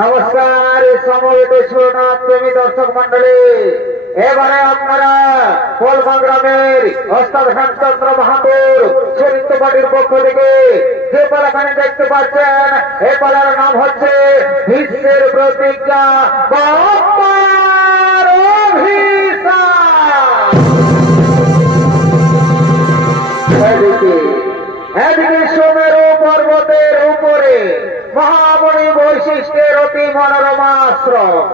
नमस्कार समवेत श्रोताप्रेमी दर्शक मंडली এবারে আপনারা কলমাগ্রামের ওস্তাদ খানচন্দ্র মাহাতোর চরিত্র পার্টির পক্ষ থেকে যে পালাখানি দেখতে পাচ্ছেন এই পালার নাম হচ্ছে বিশ্বের প্রতিজ্ঞা বাপ্পার অভিশাপ। এদিকে সুমেরু পর্বতের উপরে মহামণি বৈশিষ্ট্যের অতি মনোরমা আশ্রম,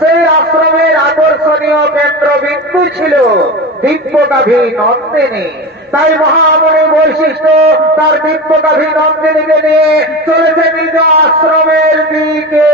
সেই আশ্রমের আকর্ষণীয় কেন্দ্রবিন্দু ছিল দিব্যগাভী নন্দিনী। তাই মহামণি বৈশিষ্ট্য তার দিব্যগাভী নন্দিনীকে নিয়ে চলেছে নিজ আশ্রমের দিকে।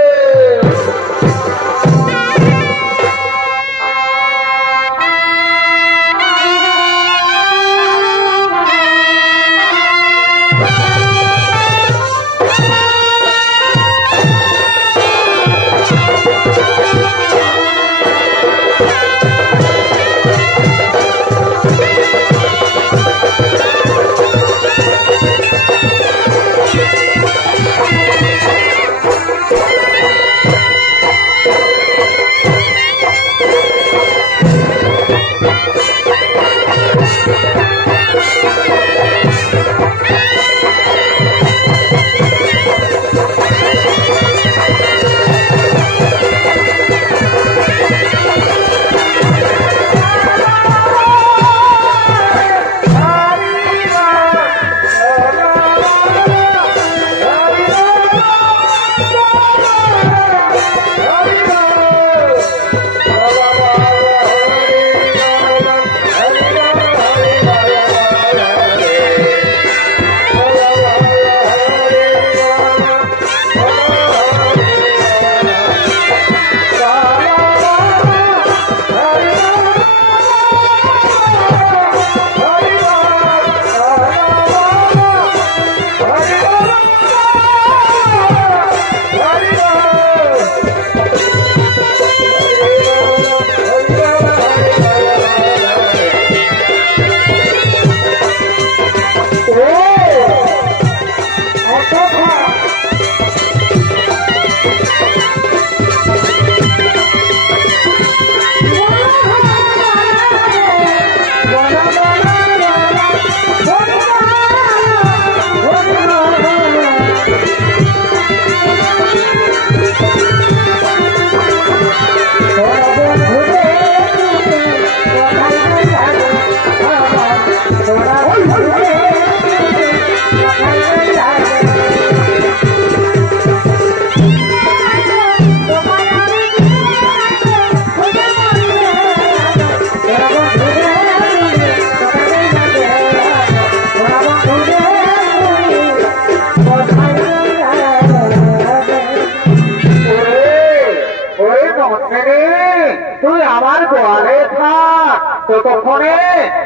ততক্ষণে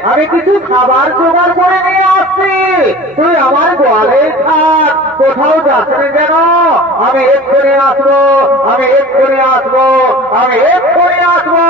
আমি কিছু খাবার জোগাড় করে নিয়ে আসছি, তুই আমার গোয়ালে থাক, কোথাও যাচ্ছি যেন। আমি এক্ষুনি আসবো, আমি এক্ষুনি আসবো, আমি এক্ষুনি আসবো।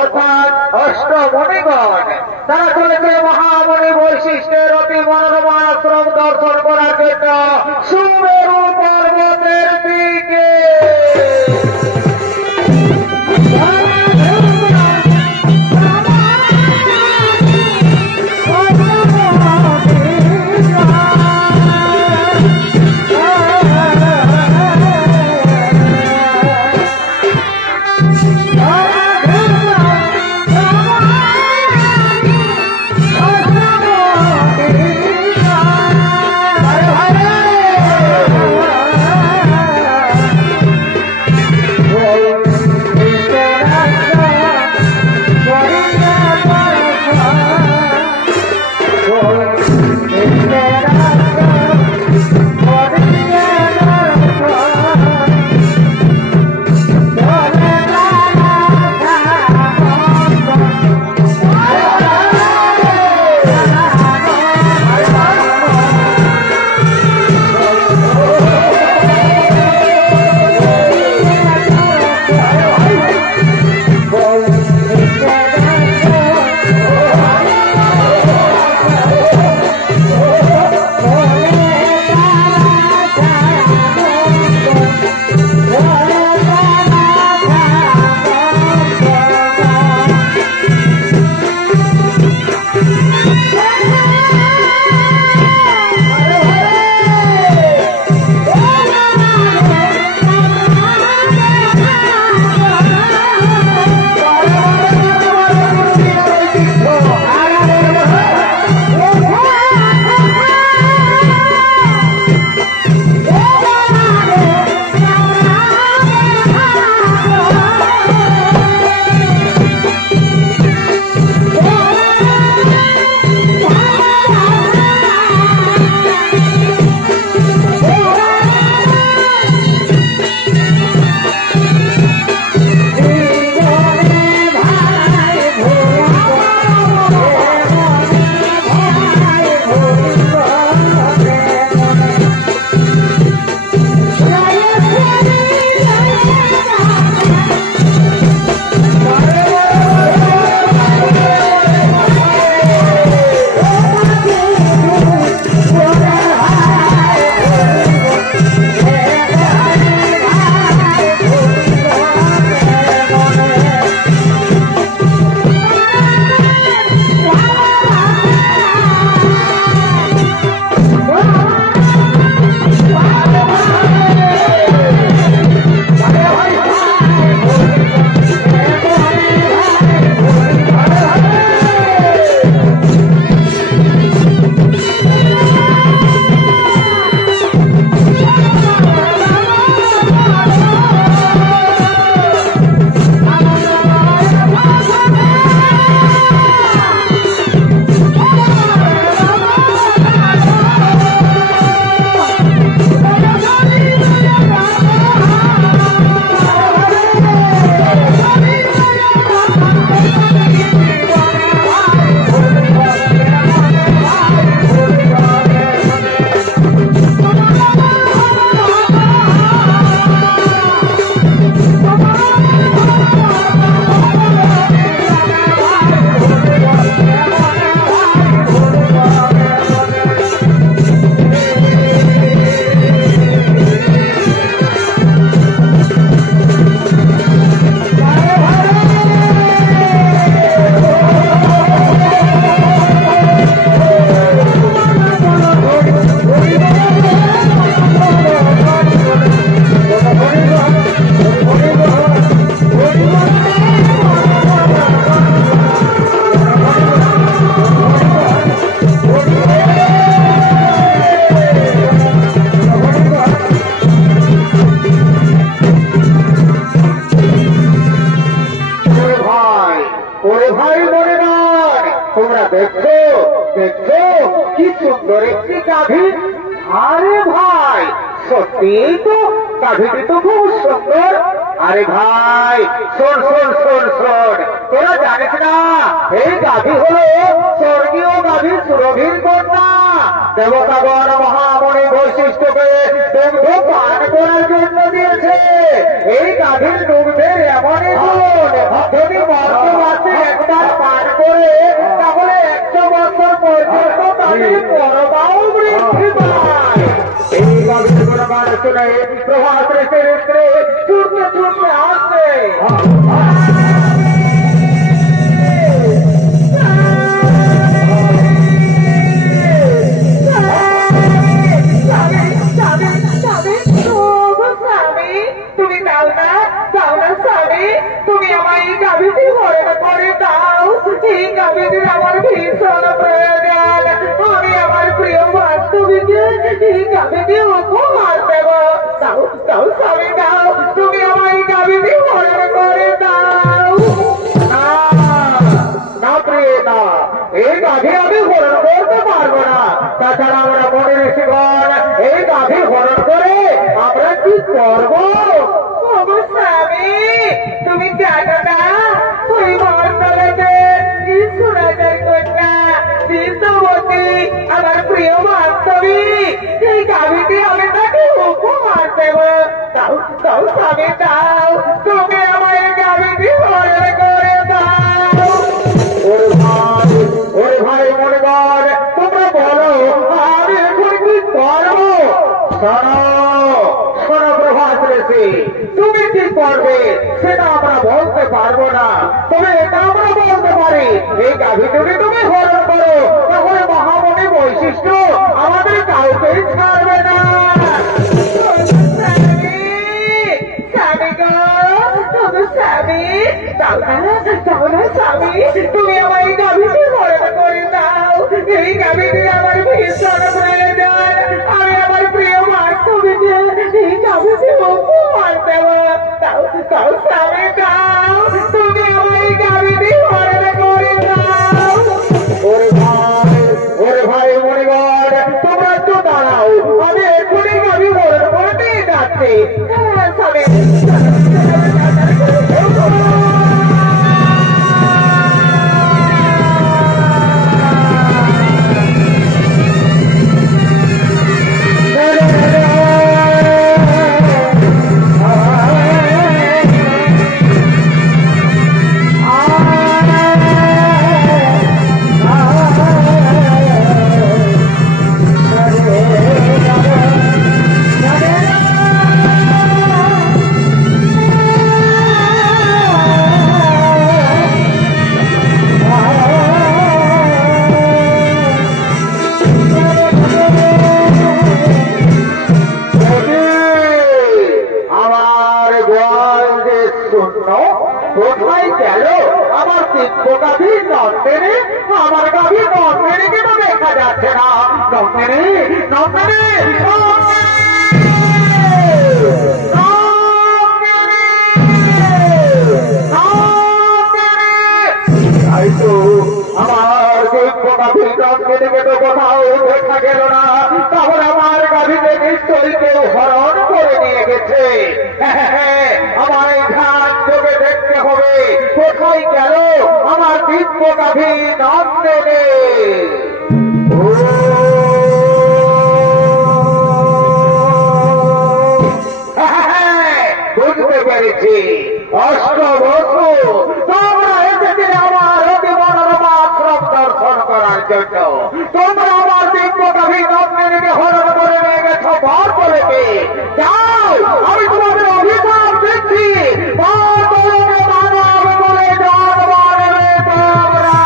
অর্থাৎ অষ্টমণিগণ তারা চলেছে মহামণি বৈশিষ্ট্যের অতি মনোরম আশ্রম দর্শন করার জন্য সুমেরু পর্বতের দিকে। তোমরা দেখছো দেখছো কি সুন্দর একটি গাভী। আরে ভাই সত্যি তো গাভীটি তো খুব সুন্দর। আরে ভাই শোন শোন শোন শোন, তোরা জানিস না এই গাভী হলো স্বর্গীয় গাভী সুরভির কন্যা। দেবতাগণ মহামণি বৈশিষ্ট্যকে দুগ্ধ পান করার জন্য দিয়েছে। এই গাভীর দুগ্ধের এমনই গুণ, যদি মর্তবাসী একবার পান করে তাহলে 100 বছর পর্যন্ত তাদের পরমাও বৃদ্ধি পায়। এই গাভীর গুণগান শুনে প্রভাত চরিত্রে ছুটতে ছুটতে আসছে। তুমি আমায় এই গাভীটি হরণ করে দাও। এই গাভীটির আমার ভীষণ প্রয়োজন। আমি আমার প্রিয় বান্ধবীকে এই গাভীটি উপহার দেব। দাও দাও স্বামী দাও, তুমি আমায় এই গাভীটি হরণ করে দাও। না প্রিয় না, এই গাভী আমি হরণ করতে পারবো না। তাছাড়া আমরা মনে ঋষিগণ এই গাভী হরণ করে আমরা কি করবো? স্বামী তুমি জানো না ওই মর্তলাতে ঈশ্বরাজার কন্যা বিন্দুবতী আমার প্রিয় বান্ধবী, এই গাভীটি আমি তাকে উপহার দেব। দাও দাও স্বামী দাও, তুমি আমার এই গাভীটি হরণ করে দাও। ওরে ভাই মনিগণ তোমরা বলো আমি এখন কি করবো? শোনো শোনো প্রভাত ঋষি, তুমি কি করবে সেটা আমরা বলতে পারবো না, তবে এটা আমরা বলতে পারি এই গাভীটিকে তুমি হরণ করো, তাহলে মহামণি বৈশিষ্ট্য আমাদের কাউকেই ছাড়বে না। তুমি আমার এই গাভীটি হরণ করে দাও। এই গাভীটি আমার ভীষণ প্রয়োজন। আমি আমার প্রিয় বান্ধবীকে এই গাভীটি উপহার দেব। দাও দাও স্বামী দাও, তুমি আমার এই গাভীটি হরণ করে দাও। ওরে ভাই মনিগণ তোমরা একটু দাঁড়াও, আমি এক্ষুনি গাভী হরণ করতে যাচ্ছি। স্বামী কোথায় গেল আমার দিব্য গাভী নন্দিনী? আমার গাভী নন্দিনীকে তো দেখা যাচ্ছে না। নন্দিনী নন্দিনী আমার দিব্য গাভী নন্দিনীকে তো কোথাও দেখা গেল না, তাহলে আমার গাভীকে নিশ্চয়ই কেউ হরণ করে নিয়ে গেছে। আমার ধ্যান চোখে দেখতে হবে কোথায় গেল আমার দিব্য গাভী নন্দিনী। বুঝতে পেরেছি অষ্টবসু তোমরা এসেছিলে আমার অতি মনোরমা আশ্রম দর্শন করার জন্য। তোমরা আমার দিব্য গাভী নন্দিনীকে হরণ করে নিয়ে গেছো বর বলেছে। যাও আমি তোমাদের অভিশাপ দিচ্ছি, বর বলে মানব বলে জন্ম নেবে তোমরা।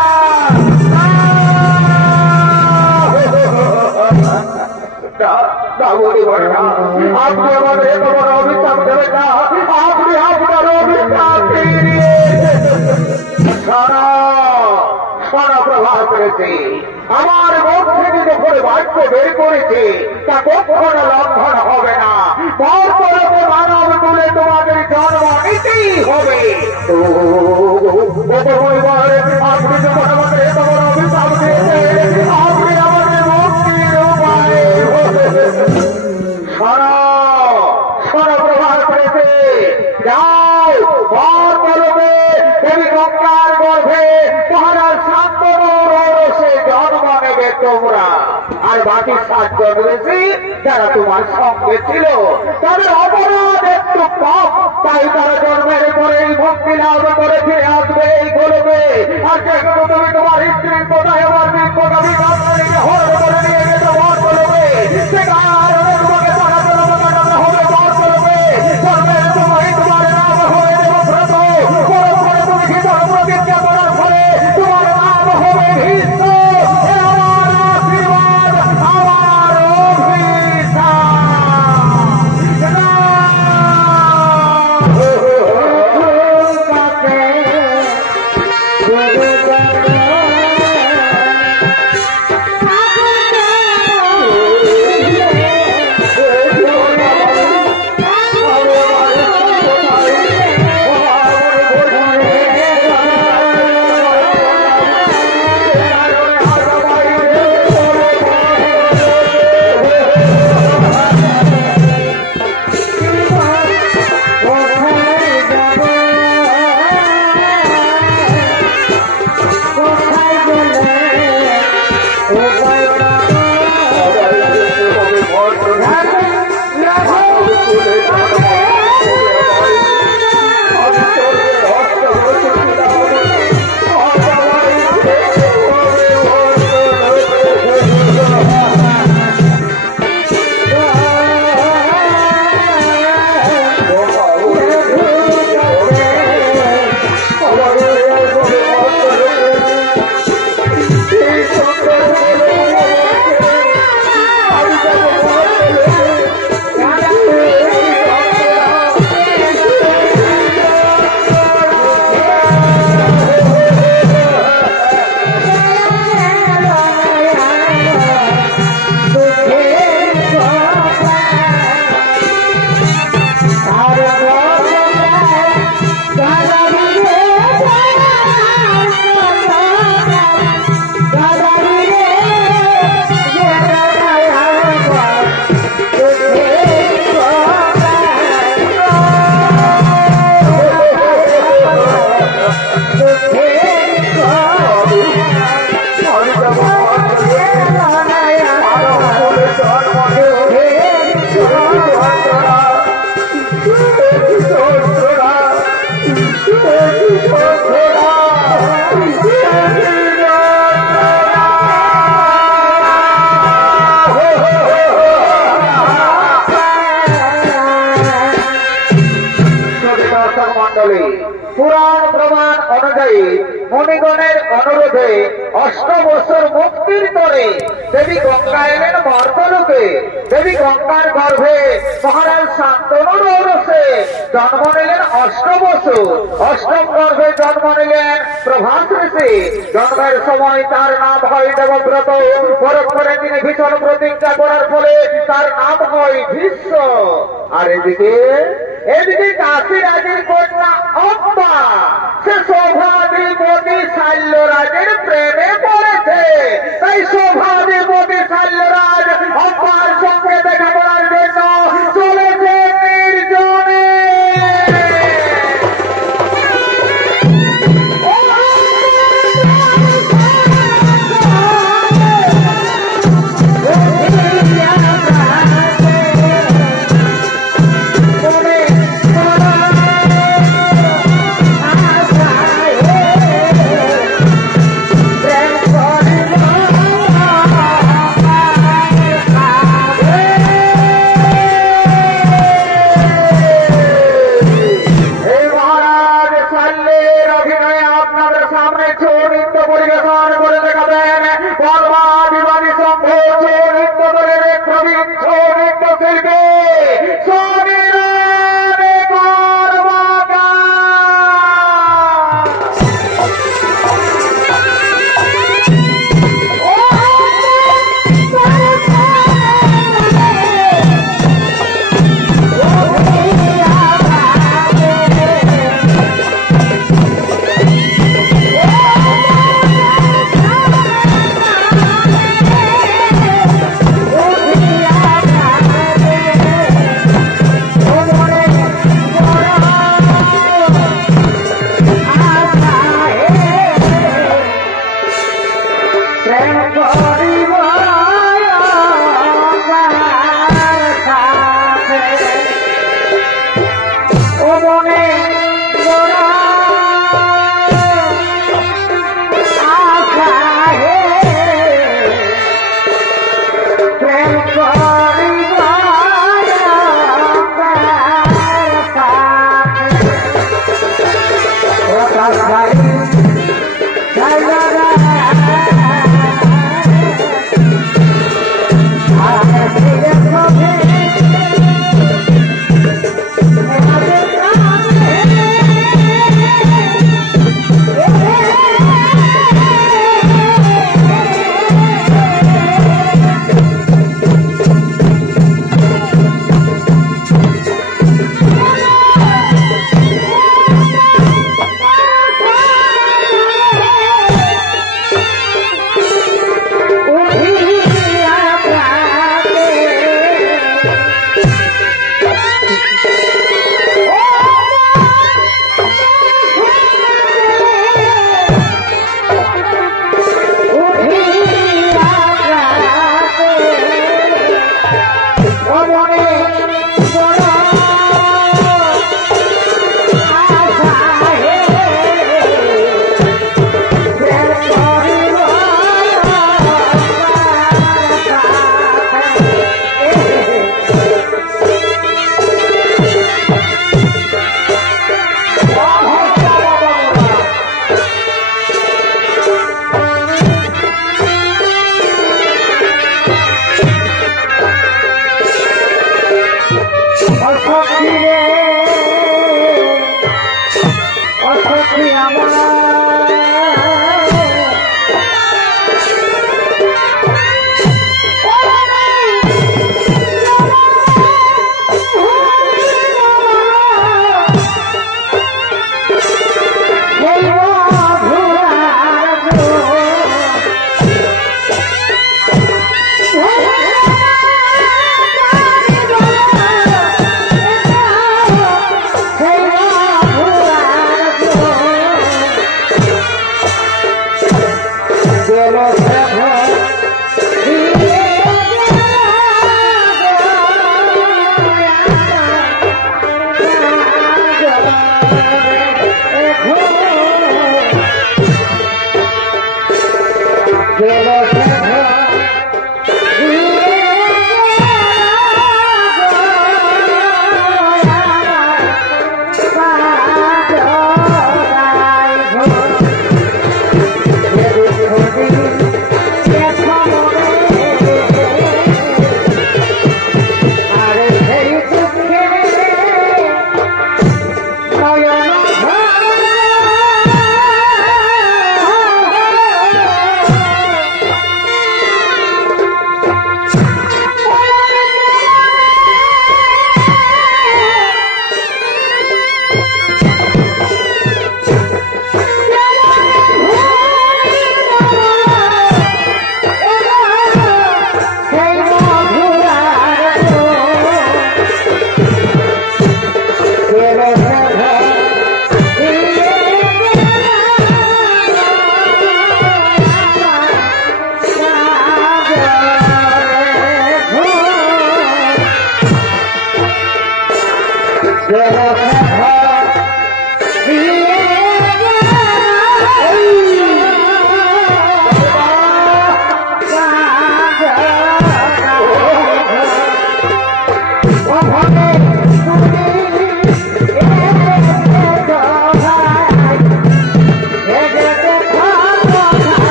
আপনি আমাদের এত বড় অভিশাপ দেবেন না, আপনি আপনার অভিশাপ দিয়ে সারা সারা প্রভাব করেছে। আমার মুখ থেকে যখন বাক্য বের করেছে তা কখনো লঙ্ঘন হবে না। পরপরতে মানব তুলে তোমাদের জন্ম নিতেই হবে। আপনি যখন আমাদের এত বড় অভিশাপ তোমরা, আর বাকি 7 জন রয়েছে যারা তোমার সঙ্গে ছিল, তাদের অপরাধ একটু কম, তাই তারা জন্মের পরে ভক্তি লাভ করে ফিরে আসবে এই গোলকে। আর যেখানে তুমি তোমার স্ত্রীর কোথায় আমার বিপদে হর করে নিয়ে গেছে ভর করবে, সে কারণে তোমাকে তারা হবে ভর করবে। জন্মের সময় তোমার নাম হয়ে দেবব্রত, বড় করে তুমি শীতল প্রতিজ্ঞা করার ফলে তোমার নাম হবে ভীষ্ম। আমার আশীর্বাদ, আমার অভিশাপ। পুরাণ প্রমাণ অনুযায়ী মুনিগণের অনুরোধে 8 বছর মুক্তির পরে দেবী গঙ্গা এলেন মর্তলোকে। দেবী গঙ্গার গর্ভে মহারাজ শান্তনুর ঔরসে জন্ম নিলেন 8 বছর। 8ম গর্ভে জন্ম নিলেন প্রভাস ঋষি। জন্মের সময় তার নাম হয় দেবব্রত, পরক্ষণে তিনি ভীষণ প্রতিজ্ঞা করার ফলে তার নাম হয় ভীষ্ম। আর এদিকে কাশী রাজের কন্যা অম্বা, সে শোভাধিপতি শাল্যরাজের প্রেমে পড়েছে। তাই শোভাধিপতি শাল্যরাজ অম্বার সঙ্গে দেখা করার জন্য চলেছে নির্জনে। প্রেম করিব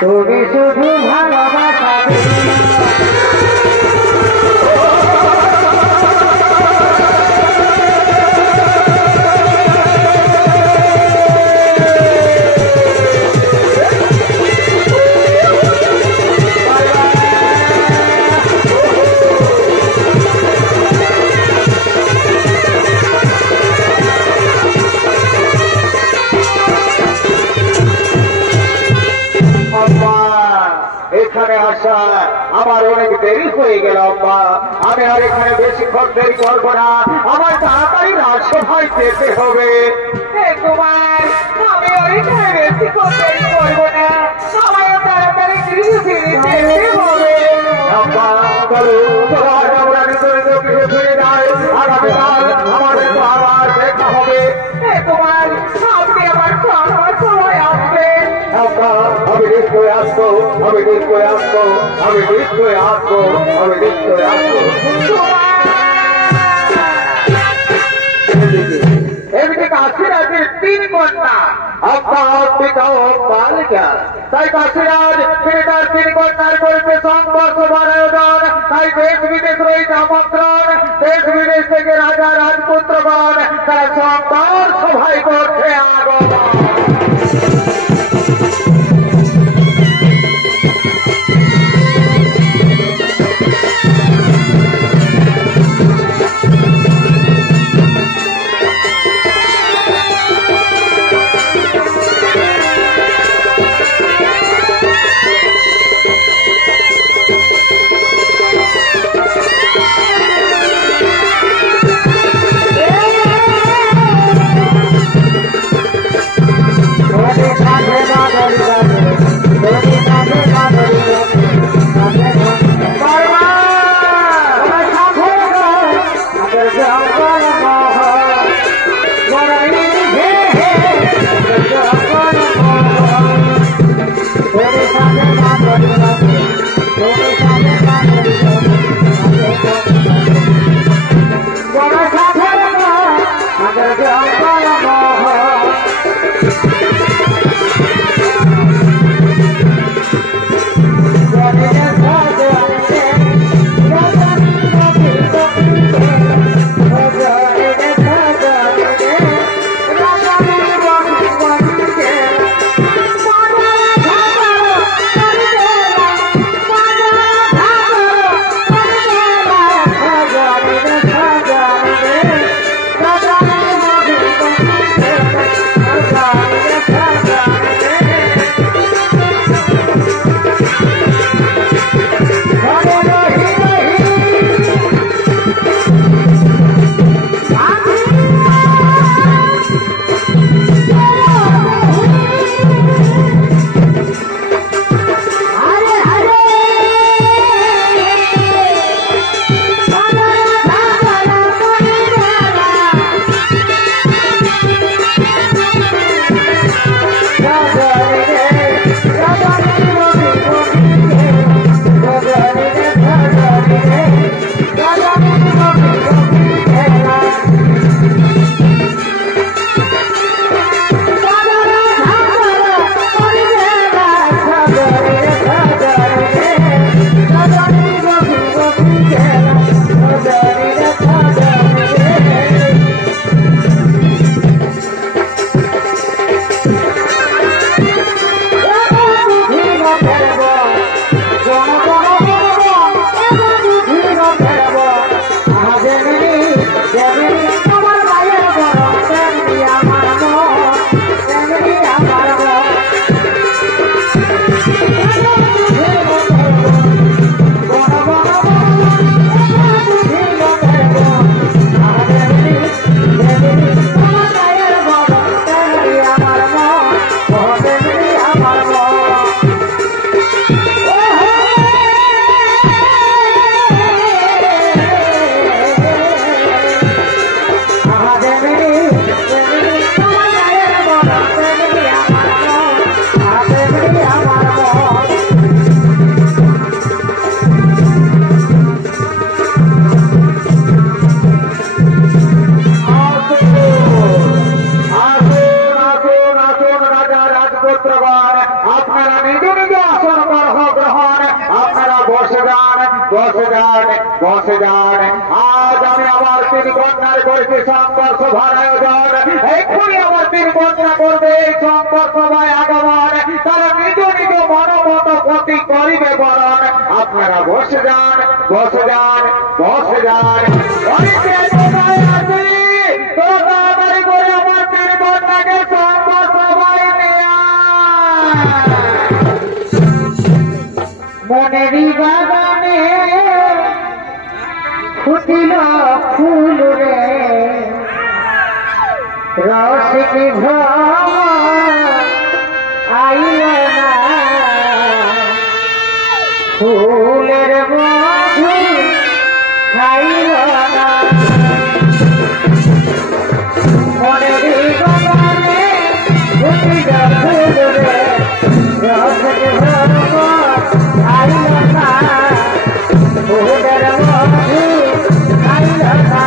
তুমি শুধু ভালোবাসা এখানে আসা আমার অনেক দেরি হয়ে গেল আম্মা। আমি আর এখানে বেশিক্ষণ দেরি করবো না, আমার তাড়াতাড়ি রাজসভায় যেতে হবে। তোমার আমি ওইখানে বেশিক্ষণ দেরি করবো না, আমার তাড়াতাড়ি গৃহে ফিরে যেতে হবে। আম্মা চলো তোমার আমরা ভিতরে গৃহে ফিরে যাই, আগামীকাল আমাদের তো আবার দেখা হবে। তোমার আপনি আমার খাওয়ার সময় আসবেন। আমি নিশ্চয় আসবো, আমি নিশ্চয় আসবো, আমি নিশ্চয় আসবো, আমি নিশ্চয় আসবো। এদিকে কাশিরাজের 3 কন্যা আব্বাস পিতা ও বালিকা। তাই কাশিরাজ তিনি তার 3 কন্যার করেছে সংবর্ষ আয়োজন। তাই দেশ বিদেশ রয়েছে আমন্ত্রণ, দেশ বিদেশ থেকে রাজা রাজপুত্রগণ তারা সংবর্ষ সভায় করছে আগমন। বসে যান আজ আমি আমার 3 কন্যার করেছি সংঘর্ষ ভারায়োজন এক্ষুনি আমার 3 কন্যা করবে এই সংঘর্ষ সভায় আগমন তারা নিজ নিজ মনোমত গতি করিবে বরণ আপনারা বসে যান তাড়াতাড়ি করে আমার 3 কন্যাকে সংঘর্ষ সভায় নেয়া মনেরই বাগানে ফুটিল ফুল রে রসিকি আইল না ফুলের মধু খাইল না মনেরই বাগানে ফুটিল ফুল রে রসিকি আইল না ফুলের মধু খাইল না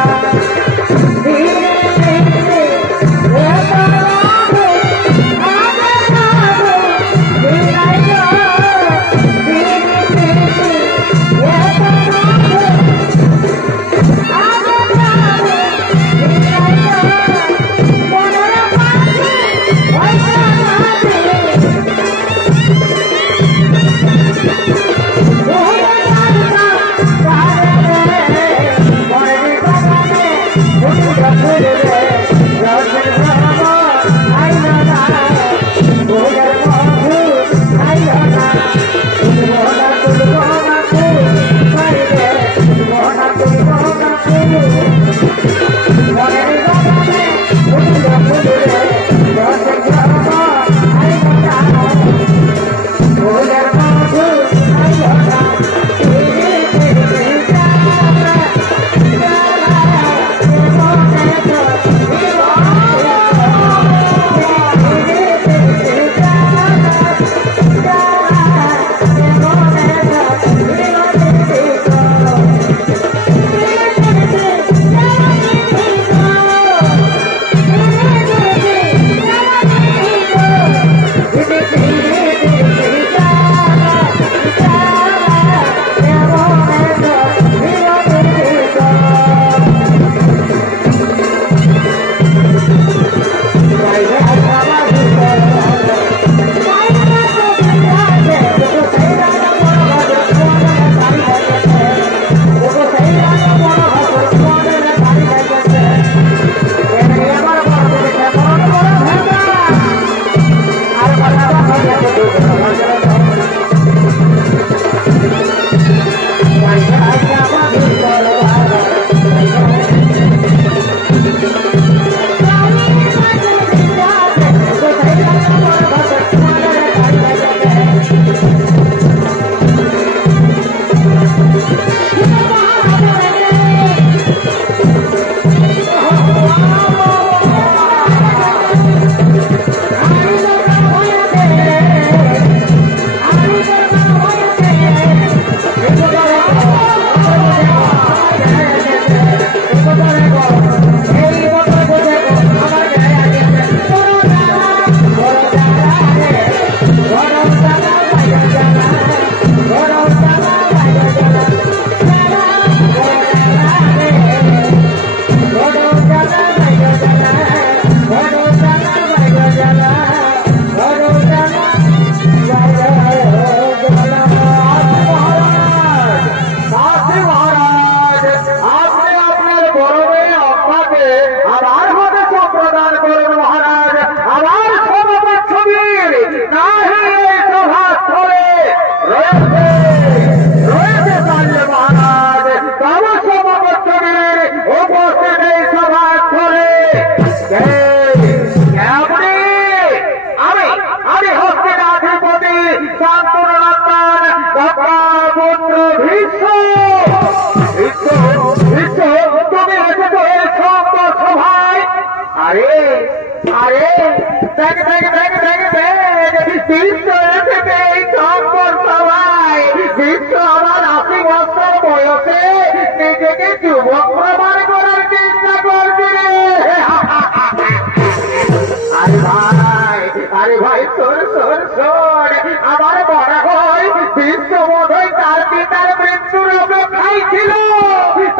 ছিল,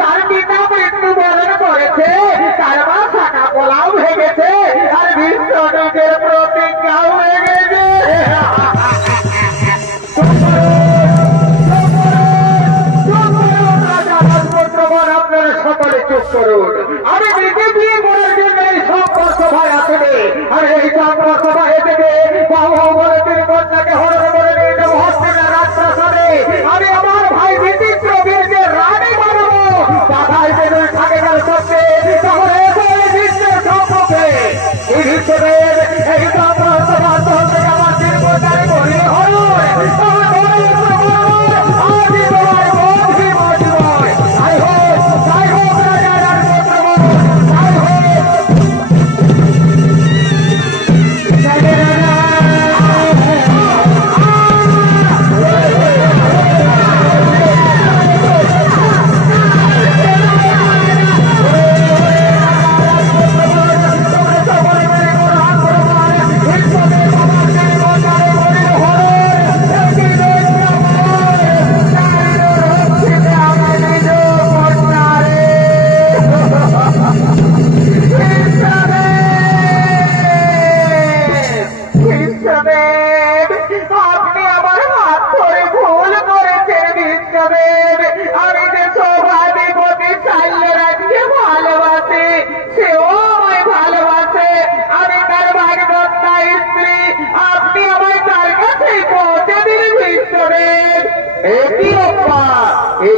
তার পিতা মৃত্যুবরণ করেছে, তার মা শাখা পোলাও ভেঙেছে, আর বিশ্বযুগের প্রতিজ্ঞাও ভেঙেছে। আপনারা সকলে চুপ করুন। আমি নিজে বিয়ে করার জন্য এই সম্পর্ক সভায় আসবে, আর এই সম্পর্ক সভায় থেকে বাবু বলে তিনি কন্যাকে হরণ করে নিয়ে যাবো হস্তিনা রাজপ্রাসাদে। আমি আমার ভাই বিচিত্র বীরকে রানী বানাবো। বাধাই বেরোয় থাকে গেল সত্যি, তাহলে বিশ্বের সম্পর্কে এই বিশ্বদেব এই সম্পর্ক সভা থেকে আমার দীর্ঘতারে বলি হরণ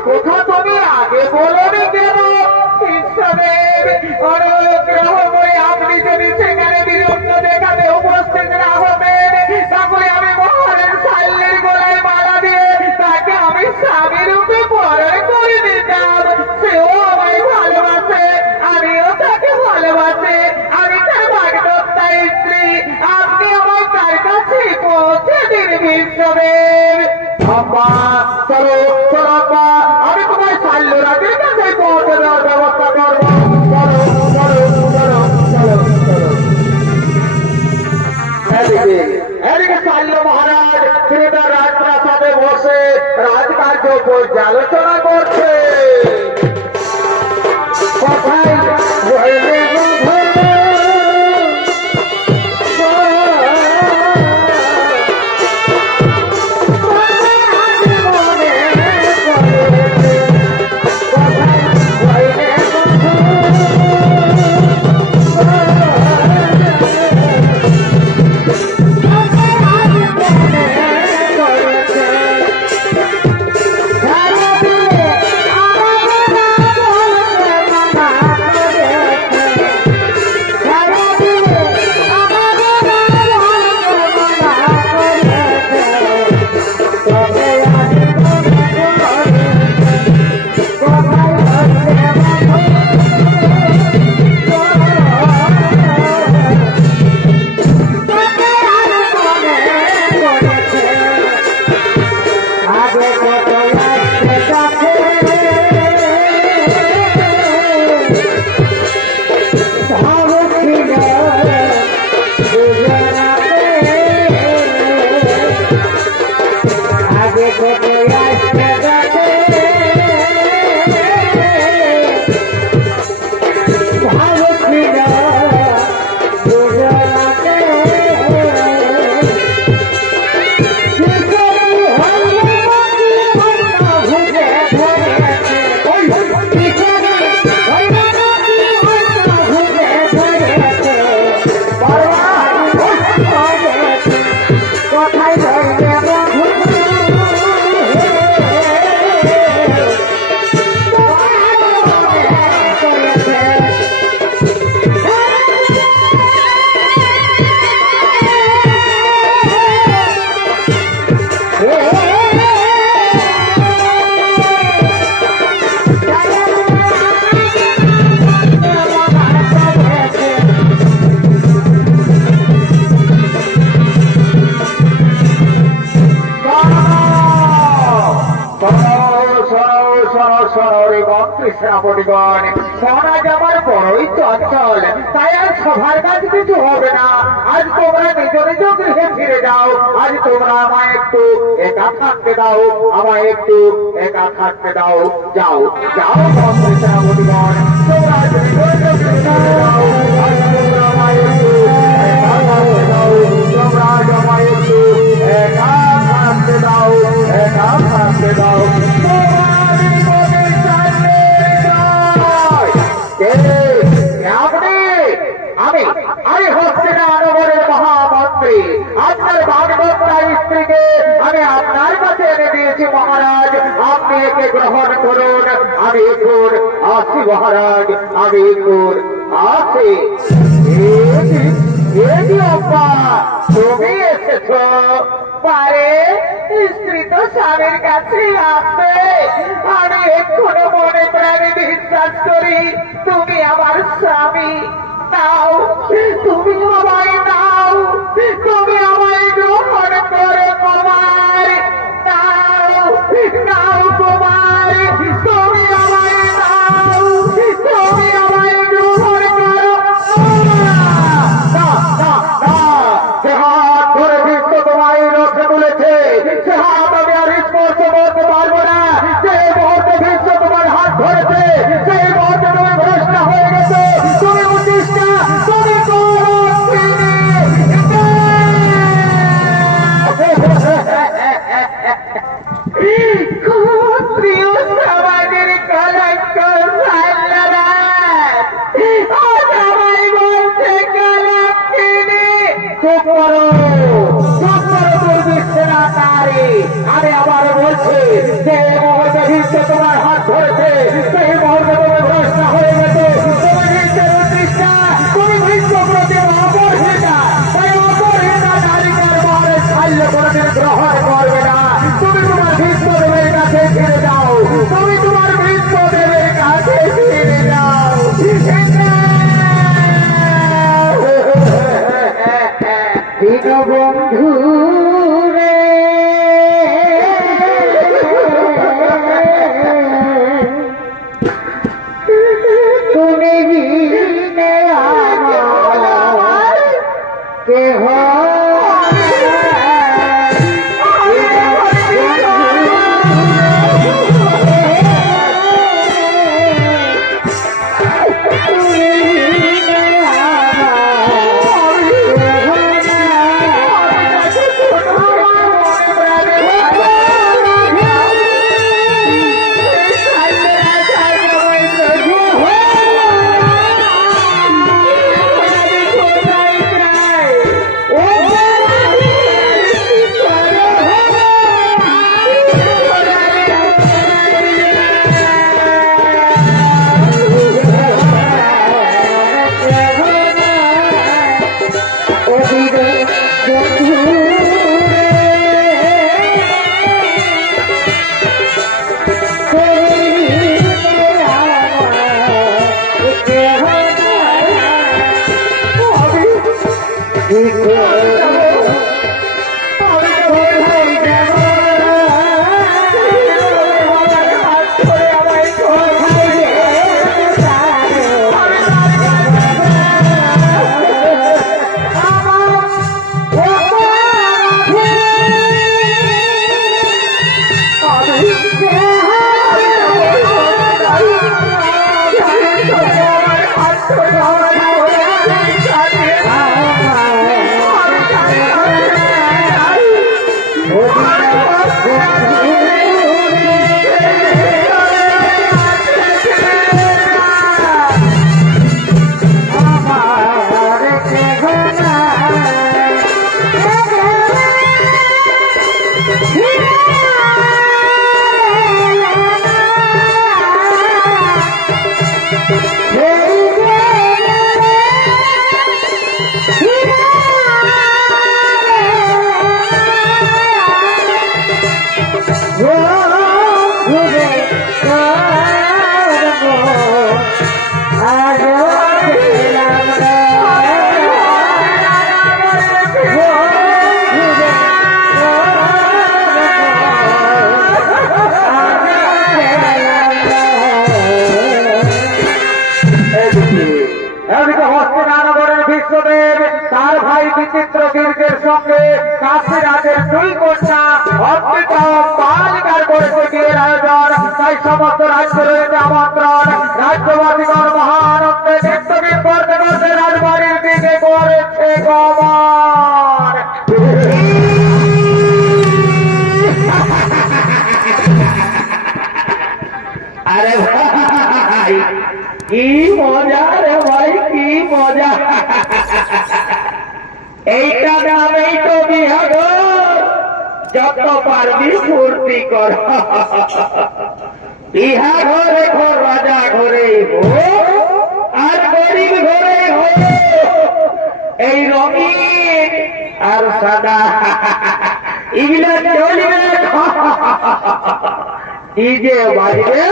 কথা তুমি আগে বলবে কেন? ঈশ্বরের অনুগ্রহ করে আপনি যদি সেখানে বিরক্ত দেখাতে উপস্থিত না হবেন, তাহলে আমি মহারাজ শাল্যের গলায় মালা দিয়ে তাকে আমি স্বামী রূপে বরণ করে দিতাম। সেও আমায় ভালোবাসে, আমিও তাকে ভালোবাসে, আমি তার ভাগদত্তা স্ত্রী। আপনি আমায় তার কাছে পৌঁছে দিন বিশ্বদেব। চলো চলো আমি তোমার শাল্যরাজের কাছে পৌঁছে দেওয়ার ব্যবস্থা করবো। চলো চলো চলো চলো চলো। এদিকে শাল্য মহারাজ তিনি তার রাজপ্রাসাদে বসে রাজকার্য পর্যালোচনা করছে। কোথায় রইলে মন্ত্রী সেনাপতিগণ, মহারাজ আমার বড়ই চঞ্চল, তাই আর সভার কাজ কিছু হবে না। আজ তোমরা নিজ নিজ গৃহে ফিরে যাও। আজ তোমরা আমায় একটু একা থাকতে দাও, আমায় একটু একা থাকতে দাও। যাও যাও মন্ত্রী সেনাপতিগণ, তোমরা আজ নিজ নিজ গৃহে ফিরে যাও। আজ তোমরা আমায় একটু একা থাকতে দাও, তোমরা আজ আমায় একটু একা থাকতে দাও, একা থাকতে দাও। আমি হস্তিনানগরের মহামন্ত্রী, আপনার ভাগবতার স্ত্রীকে আমি আপনার কাছে এনে দিয়েছি মহারাজ, আপনি একে গ্রহণ করুন। আমি এখন আসি মহারাজ, আমি এখন আসি। অব্বা তুমি এসেছ? পারে স্ত্রী তো স্বামীর কাছে আসবে। আমি এক্ষুনি মনে প্রাণে বিশ্বাস করি তুমি আমার স্বামী। নাও, তুমি আমায় নাও, তুমি আমায় গ্রহণ করে কুমার। নাও নাও কুমার, তুমি আমায় নাও, তুমি আমায় গ্রহণ করো। সে হাত ধরে বিশ্ব তোমায় রক্ষা তুলেছে, সে হাত আমি আর স্পর্শ করতে পারবো না। যে মুহূর্তে বিশ্ব তোমার হাত ধরেছে, সেই মুহূর্তে তুমি ভ্রষ্ট হয়ে গেছে। তুমি উদ্দিষ্টা, তুমি প্রিয় সমাজের কলঙ্ক সবাই বলছে কলঙ্কিনী। চুপ করো, চুপ করো দুর্বিচ্ছে না তারি। আমি আবার বলছি, যে মুহূর্তে বিশ্ব তোমার হাত ধরেছে, সেই মুহূর্তে তুমি ভ্রষ্ট হয়ে গেছে। তুমি বিশ্বের উদ্দিষ্টা, তুমি বিশ্ব প্রতি অপরহিতা। তাই অপরহিতা নারীকার মহলে শাল্য কোনদিন গ্রহণ করবে না। তুমি তোমার বিশ্বদেবের কাছে ফিরে যাও, তুমি তোমার বিশ্বদেবের কাছে ফিরে যাও। বন্ধু রে তুমি বিনে আমার কেহ বৈষ্ণদেব তার ভাই বিচিত্র বীরদের সঙ্গে কাশীরাজের 2 কন্যা অমৃতা বালিকার করেছে বিয়ের আয়োজন। তাই সমস্ত রাজ্য রয়েছে আমন্ত্রণ। রাজ্যবাসীগণ মহানন্দে নিত্যদিন করতে করতে রাজবাড়ির দিকে করেছে গমন। আরে ভাই কি মজা রে ভাই, কি মজা! এইটা নামেই তো বিহাগর, যত পারবি ফুর্তি কর। বিহা ঘরে ঘর, রাজা ঘরে হো আর গরিব ঘরে হো, এই রঙিন আর সাদা এগুলা চলবে। ডিজে বাজবে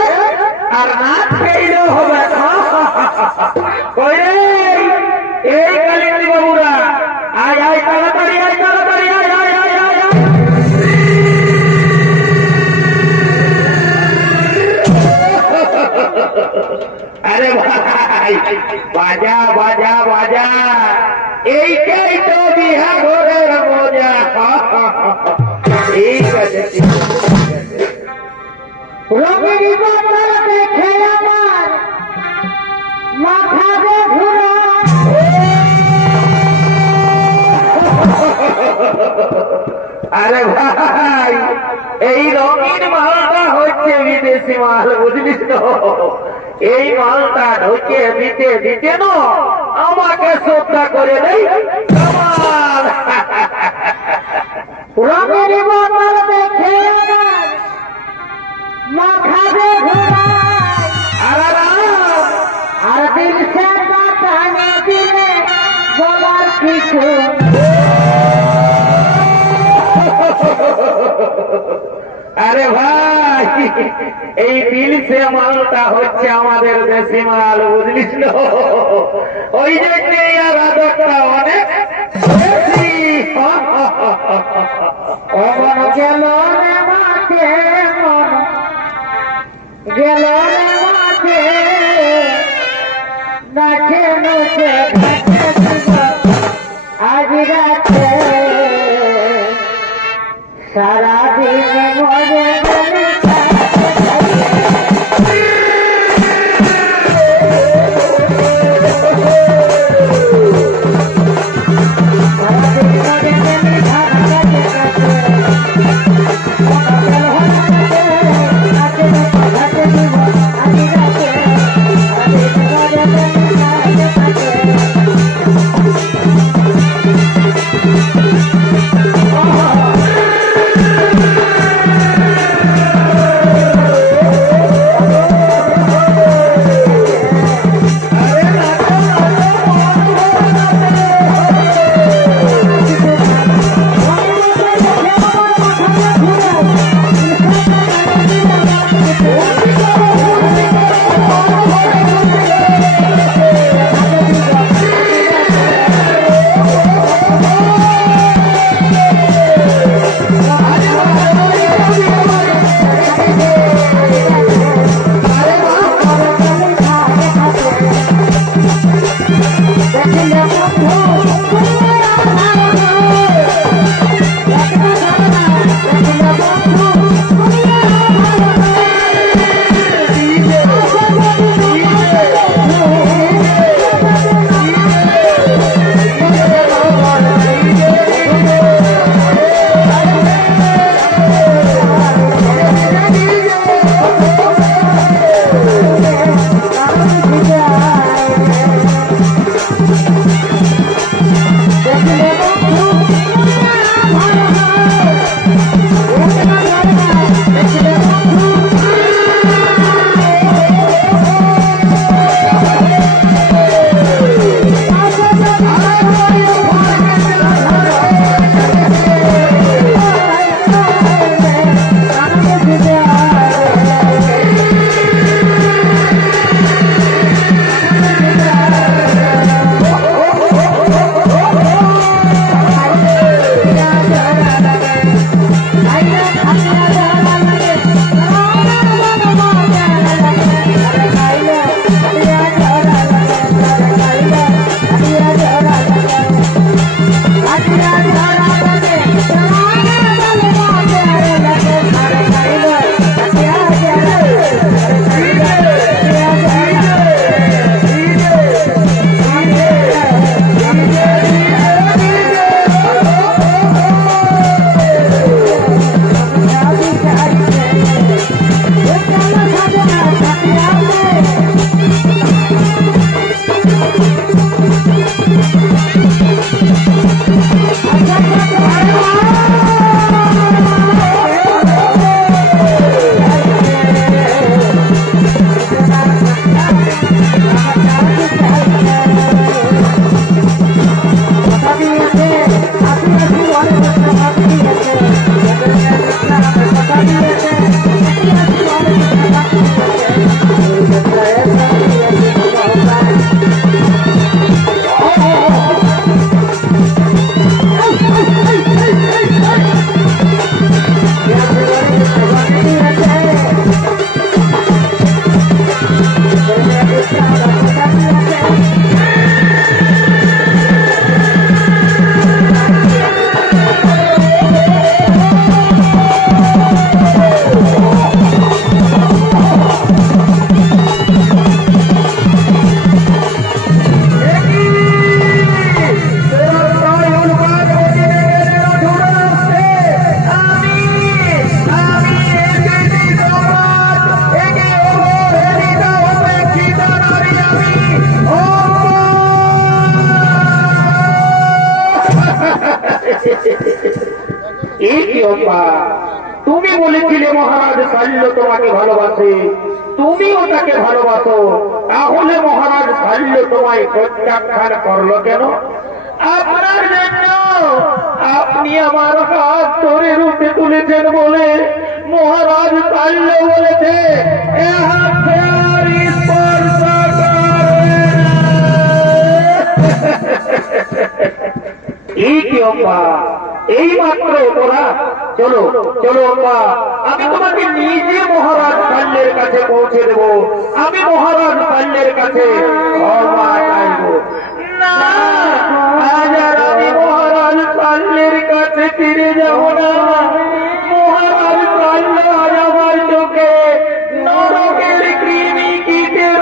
আর নাচ গাইলেও হবে। এই কালিন্দী বাবুরা আয় আয়, তাড়াতাড়ি আয়, তাড়াতাড়ি আয়, আয় আয় আয় আয়। আরে ভাই বাজা বাজা বাজা, এইটাই তো বিহা ঘরের মজা। ঠিক আছে, ঠিক আছে। রঙের বাবা দেখে আমার মাথা ঘুরা। আরে ভাই এই রঙিন মালটা হচ্ছে বিদেশি মাল, বুঝলিস তো? এই মালটা ঢুকে দিতে দিতে না আমাকে শ্রদ্ধা করে দেয়। রঙের বাবা দেখে আমার মাথা ঘুরা। আর দিল সে বাতানে দিলে বলার কিছু। আরে ভাই এই দিল সে মালটা হচ্ছে আমাদের দেশি মাল, বুঝলিস তো? ওই জন্য আর আদরটা অনেক বেশি। অমন গেল রে মাঠে, মন গেল রে মাঠে, নাচে নাচে ঘাটে দিব আজ রাতে। সারাদিন মরে গেলে তুমি বলেছিলে মহারাজ শাল্য তোমাকে ভালোবাসে, তুমিও তাকে ভালোবাসো, তাহলে মহারাজ শাল্য তোমায় প্রত্যাখ্যান করলো কেন? আপনার জন্য আপনি আমার হাত ধরে রূপে তুলেছেন বলে মহারাজ শাল্য বলেছে এ হাতে আর স্পর্শ করবে না। এই কি অম্বা, এই মাত্র তোরা চলো চলো অম্বা, আমি তোমাকে নিজে মহারাজ শাল্যের কাছে পৌঁছে দেব, আমি মহারাজ শাল্যের কাছে ক্ষমা চাইব। না, আজ আর আমি মহারাজ শাল্যের কাছে ফিরে যাব না। মহারাজ শাল্য আজ আমার চোখে নরকের কৃমি কীটের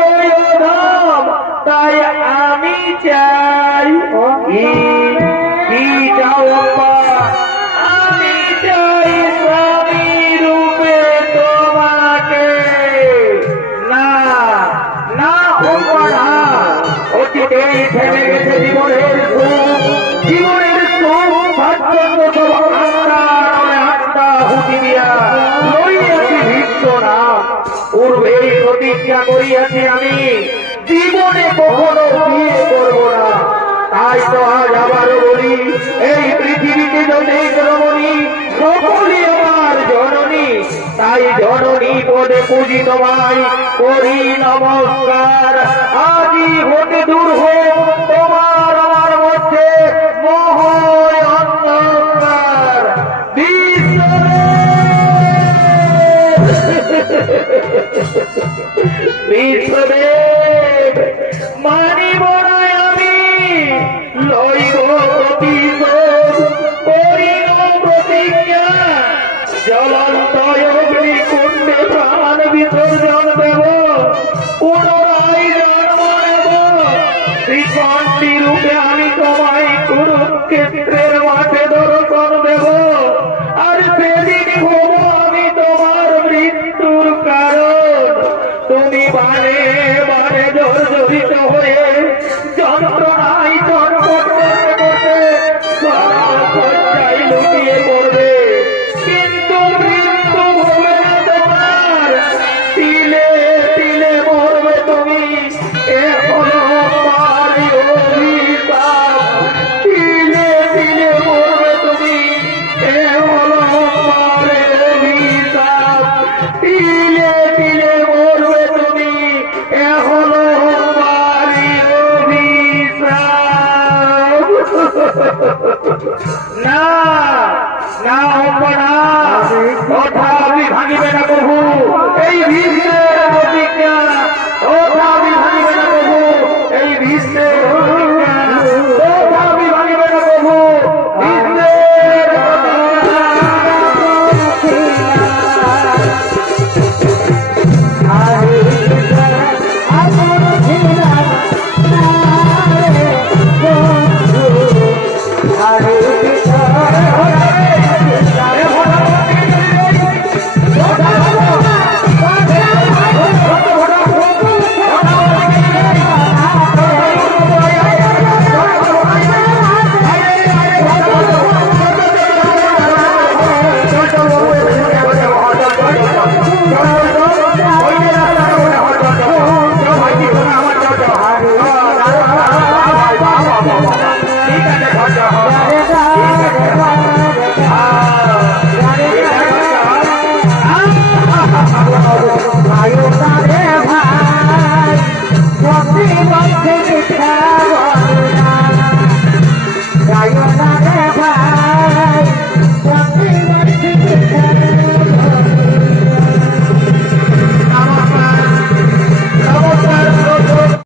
ধাম, তাই আমি চাই কি চাও অম্বা? আমি চাই স্বামী রূপে তোমাকে। না না অম্বা না, অতীতেই থেমে গেছে জীবনের সুখ, জীবনের সুখ ভাগ্যন্ত সব আত্মা হুটি দিয়া লইয়াছি ভিন্ন না। পূর্বেই প্রতিজ্ঞা করিয়াছি আমি জীবনে কখনো বিয়ে করব না। তাই তো আজ আবারও বলি, এই পৃথিবীতে যতই রমণী সকলই আমার জননী, তাই জননী পদে পুজি তোমায় করি নমস্কার। আজই হতে দূর হোক তোমার আমার মধ্যে মোহ অন্ধকার। বিশ্বদেব মানিব না আমি, লইব প্রতিশোধ, করিব প্রতিজ্ঞা, জ্বলন্ত অগ্নিকুণ্ডে প্রাণ বিসর্জন দেব, পুনরায় জন্ম নেব। শ্রীকণ্ঠী রূপে আমি তোমায় কুরুক্ষেত্রের মাঠে দর্শন দেব, আর সেদিন হব আমি তোমার মৃত্যুর কারণ। তুমি বারে বারে জর্জরিত হয়ে যন্ত্রণায় চটপট করতে সজ্জায় লুটিয়ে পড়বে, কিন্তু মৃত্যু হবে না তোমার, তিলে তিলে মরবে তুমি। এখনো পারি অভিশাপ, তিলে তিলে মরবে তুমি। এখনো পারে অভিশাপ, তিলে তিলে মরবে তুমি। এখনো পারি অভিশাপ। না না অম্বা না, কথা আপনি ভাঙিবে না প্রভু, এই ভীষ্মের প্রতিজ্ঞা, কথা আপনি ভাঙিবে না প্রভু, এই ভীষ্মের প্রতিজ্ঞা, কথা আপনি ভাঙিবে না প্রভু, ভীষ্মের ভাই